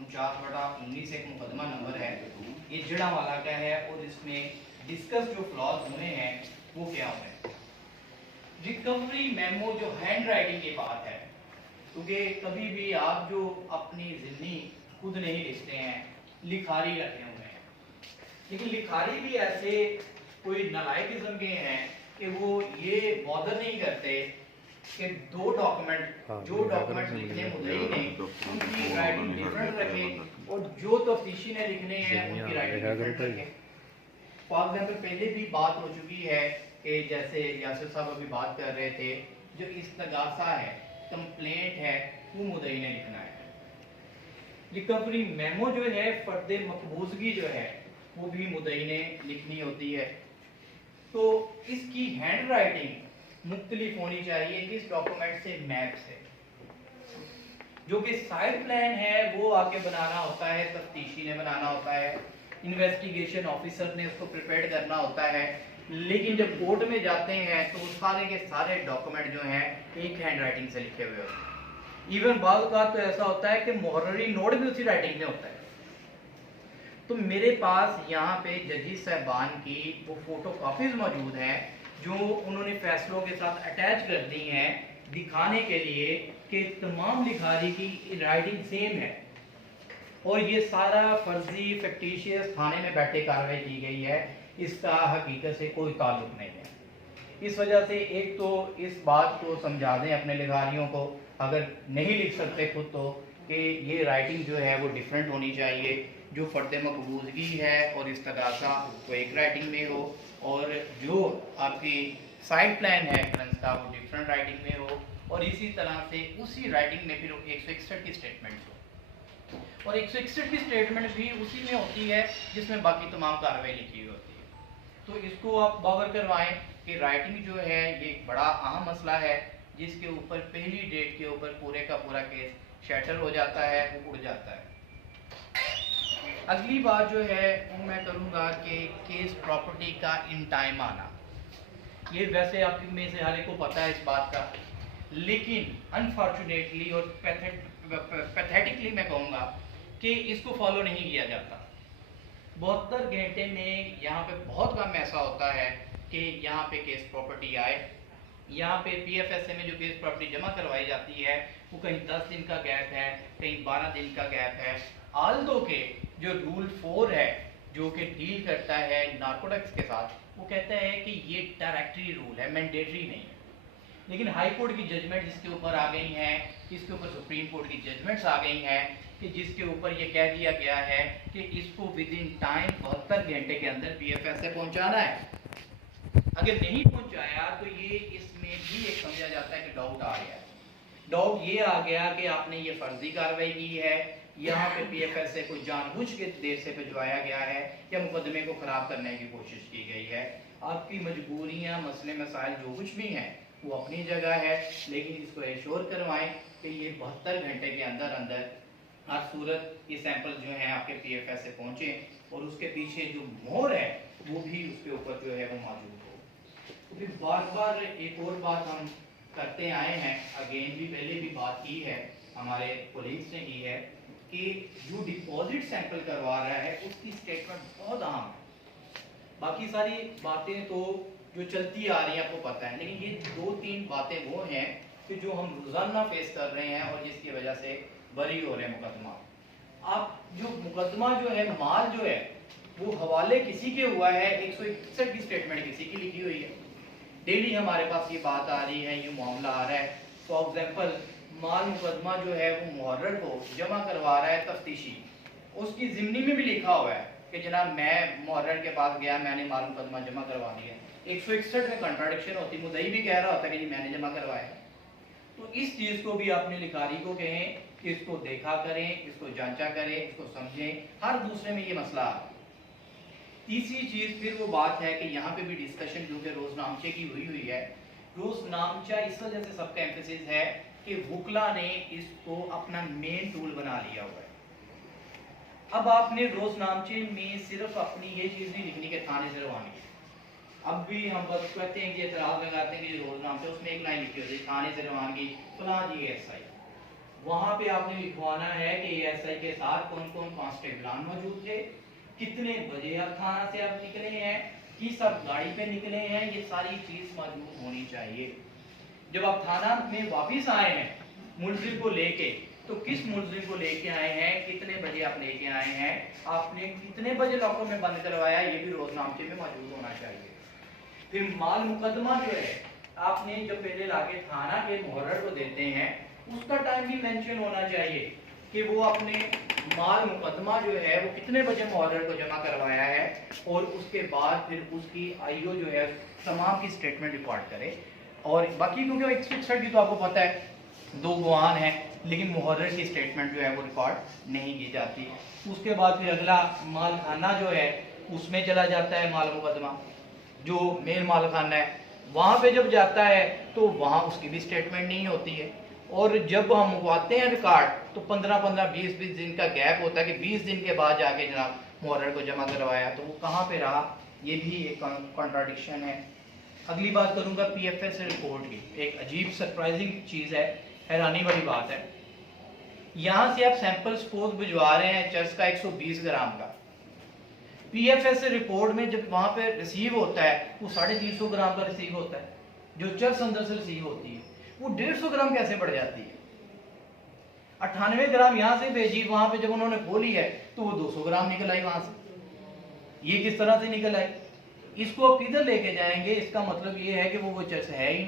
49/19 एक मुकदमा नंबर है, ये जड़ावाला का है और इसमें डिस्कस जो फ्लॉज हुए हैं वो क्या हुए हैं। रिकवरी मेमो जो हैंड राइटिंग की बात है, क्योंकि कभी भी आप जो अपनी जिंदगी खुद नहीं लिखते हैं, लिखारी रखे हुए हैं, लेकिन लिखारी भी ऐसे कोई नालायक किस्म के हैं कि वो ये बॉदर नहीं करते कि दो डॉक्यूमेंट जो डॉक्यूमेंट लिखने मुद्दई ने उनकी राइटिंग डिफरेंट रखें और जो तफ्तीशी ने लिखने हैं उनकी राइटिंग डिफरेंट रखें। फॉर एग्जाम्पल पहले भी बात हो चुकी है कि जैसे यासिर साहब अभी बात कर रहे थे, जो इस्तगासा है, कंप्लेंट है, वो मुद्दई ने लिखना है। रिकवरी मेमो जो है, फर्द मकबूजगी जो है, वो भी मुद्दई ने लिखनी होती है। तो इसकी हैंड राइटिंग मुख्तलिफ होनी चाहिए किस डॉक्यूमेंट से, मैप से। जो कि साइड प्लान है वो आके बनाना होता है, तफ्तीशी ने बनाना होता है, इन्वेस्टिगेशन ऑफिसर ने उसको प्रिपेयर करना होता है। लेकिन जब कोर्ट में जाते हैं तो सारे के सारे डॉक्यूमेंट जो हैं एक हैंड राइटिंग से लिखे हुए होते हैं। इवन बाद का तो ऐसा होता है कि मुहर्ररी नोट भी उसी राइटिंग में होता है। तो मेरे पास यहाँ पे जजेस साहबान की वो फोटो कॉपीज मौजूद हैं जो उन्होंने फैसलों के साथ अटैच कर दी हैं, दिखाने के लिए कि तमाम लिखारी की राइटिंग सेम है और ये सारा फर्जी फैक्टिशियस थाने में बैठे कार्रवाई की गई है, इसका हकीकत से कोई ताल्लुक नहीं है। इस वजह से एक तो इस बात को समझा दें अपने लिखारियों को, अगर नहीं लिख सकते खुद, तो कि ये राइटिंग जो है वो डिफरेंट होनी चाहिए। जो फर्द मकबूजगी है और इस्तगासा वो एक राइटिंग में हो, और जो आपकी साइड प्लान है एविडेंस का वो डिफरेंट राइटिंग में हो, और इसी तरह से उसी राइटिंग में फिर 161 की स्टेटमेंट हो, और 161 की स्टेटमेंट भी उसी में होती है जिसमें बाकी तमाम कार्रवाई लिखी हुई होती है। तो इसको आप बावर करवाएं कि राइटिंग जो है ये एक बड़ा अहम मसला है, जिसके ऊपर पहली डेट के ऊपर पूरे का पूरा केस शैटर हो जाता है, वो उड़ जाता है। अगली बात जो है वो मैं करूँगा कि केस प्रॉपर्टी का इन टाइम आना। ये वैसे आप में से हर एक को पता है इस बात का, लेकिन अनफॉर्चुनेटली और पैथेटिकली मैं कहूँगा कि इसको फॉलो नहीं किया जाता। 72 घंटे में यहाँ पे बहुत कम ऐसा होता है कि यहाँ पे केस प्रॉपर्टी आए। यहाँ पे पीएफएसए में जो केस प्रॉपर्टी जमा करवाई जाती है वो कहीं 10 दिन का गैप है, कहीं 12 दिन का गैप है। आल्दो के जो रूल 4 है जो कि डील करता है नार्कोटिक्स के साथ, वो कहता है कि ये डायरेक्टरी रूल है, मैंडेटरी नहीं है। लेकिन हाई कोर्ट की जजमेंट जिसके ऊपर आ गई हैं, इसके ऊपर सुप्रीम कोर्ट की जजमेंट्स आ गई हैं कि जिसके ऊपर ये कह दिया गया है कि इसको विद इन टाइम 72 घंटे के अंदर पीएफएस से पहुंचाना है। अगर नहीं पहुंचाया तो ये इसमें भी एक समझा जाता है कि डाउट आ गया। डाउट ये आ गया कि आपने ये फर्जी कार्रवाई की है, यहाँ पे पीएफएस से कोई जानबूझ के देर से भिजवाया गया है या मुकदमे को खराब करने की कोशिश की गई है। आपकी मजबूरियाँ, मसले मसाइल जो कुछ भी हैं वो अपनी जगह है, लेकिन इसको एश्योर करवाएं कि ये 72 घंटे के अंदर अंदर हर सूरत ये सैंपल जो हैं आपके पीएफएस से पहुँचे और उसके पीछे जो मोहर है वो भी उसके ऊपर जो है वो मौजूद हो। तो फिर बार बार एक और बात हम करते आए हैं, अगेन भी पहले भी बात की है, हमारे कोलीग्स ने की है, कि जो डिपॉजिट सैंपल करवा रहा है उसकी स्टेटमेंट बहुत अहम है। बाकी सारी बातें तो जो चलती आ रही हैं आपको पता है, लेकिन ये 2-3 बातें वो हैं कि जो हम रोजाना फेस कर रहे हैं और जिसकी वजह से बरी हो रहे हैं मुकदमा। आप जो मुकदमा जो है, माल जो है वो हवाले किसी के हुआ है, 161 की स्टेटमेंट किसी की लिखी हुई है। डेली हमारे पास ये बात आ रही है, ये मामला आ रहा है। फॉर एग्जाम्पल माल मुकदमा जो है वो मुहर्रर को जमा करवा रहा है तफ्तीशी, उसकी जिम्नी में भी लिखा हुआ है कि जनाब मैं मुहर्रर के पास गया, मैंने माल मुकदमा जमा करवा दिया। 161 में कंट्राडिक्शन होती, मुद्दई भी कह रहा होता है कि मैंने जमा करवाया। तो इस चीज को भी अपने लिखारी को कहें कि इसको देखा करें, इसको जांचा करें, इसको समझें। हर दूसरे में ये मसला है। तीसरी चीज फिर वो बात है कि यहाँ पे भी डिस्कशन जो कि रोजनामचे की हुई है। रोजनामचा इस वजह से सबका एम्फेसिस है कि वुकला ने इसको अपना मेन टूल बना लिया हुआ है। अब आपने रोजनामचे में सिर्फ अपनी ये चीज नहीं लिखनी कि थाने से रवानगी। अब भी हम बस कहते हैं कि एतराज लगाते हैं कि रोजनामचा, उसमें एक लाइन लिखी होती है थाने से रवानगी फलां जी एसआई। वहां पे आपने लिखवाना है कि एएसआई के साथ कौन कौन कांस्टेबलान मौजूद थे, कितने बजे आप थाना से आप निकले हैं, किस आप गाड़ी पे निकले हैं, ये सारी चीज मौजूद होनी चाहिए। जब आप थाना में वापिस आए हैं मुलजिम को लेके, तो किस मुलजिम को लेके आए हैं, कितने बजे आप लेके आए हैं, आपने कितने बजे लॉकर में बंद करवाया, ये भी रोजनामे में मौजूद होना चाहिए। फिर माल मुकदमा जो है आपने जब पहले लाके थाना के मुहर्रर को देते हैं, उसका टाइम भी मेंशन होना चाहिए कि वो अपने माल मुकदमा जो है वो कितने बजे मुहर्रर को जमा करवाया है, और उसके बाद फिर उसकी आईओ जो है तमाम की स्टेटमेंट रिकॉर्ड करे। और बाकी क्योंकि 161 की तो आपको पता है 2 गवाह हैं, लेकिन मुहर्रर की स्टेटमेंट जो है वो रिकॉर्ड नहीं की जाती। उसके बाद फिर अगला माल खाना जो है उसमें चला जाता है माल मुकदमा, जो मेन माल खाना है वहाँ पे जब जाता है तो वहाँ उसकी भी स्टेटमेंट नहीं होती है। और जब हम मुकवाते हैं रिकॉर्ड तो 15-15, 20-20 दिन का गैप होता है कि 20 दिन के बाद जाके जनाब मुहर्रर को जमा करवाया, तो वो कहाँ पे रहा, ये भी एक कॉन्ट्राडिक्शन है। अगली बात करूँगा पीएफएस रिपोर्ट की। एक अजीब सरप्राइजिंग चीज़ है, हैरानी वाली बात है। यहाँ से आप सैंपल सपोज भिजवा रहे हैं चर्स का 120 ग्राम का, पीएफएस रिपोर्ट में जब वहाँ पे रिसीव होता है वो 350 ग्राम का रिसीव होता है, जो चर्स अंदर से रिसीव होती है वो 150 ग्राम कैसे बढ़ जाती है। 98 ग्राम यहाँ से भेजी, वहाँ पे जब उन्होंने खोली है तो वो 200 ग्राम निकल आई वहाँ से। ये किस तरह से निकल आई, इसको आप किधर लेके जाएंगे, इसका मतलब ये है कि वो चर्स है ही नहीं।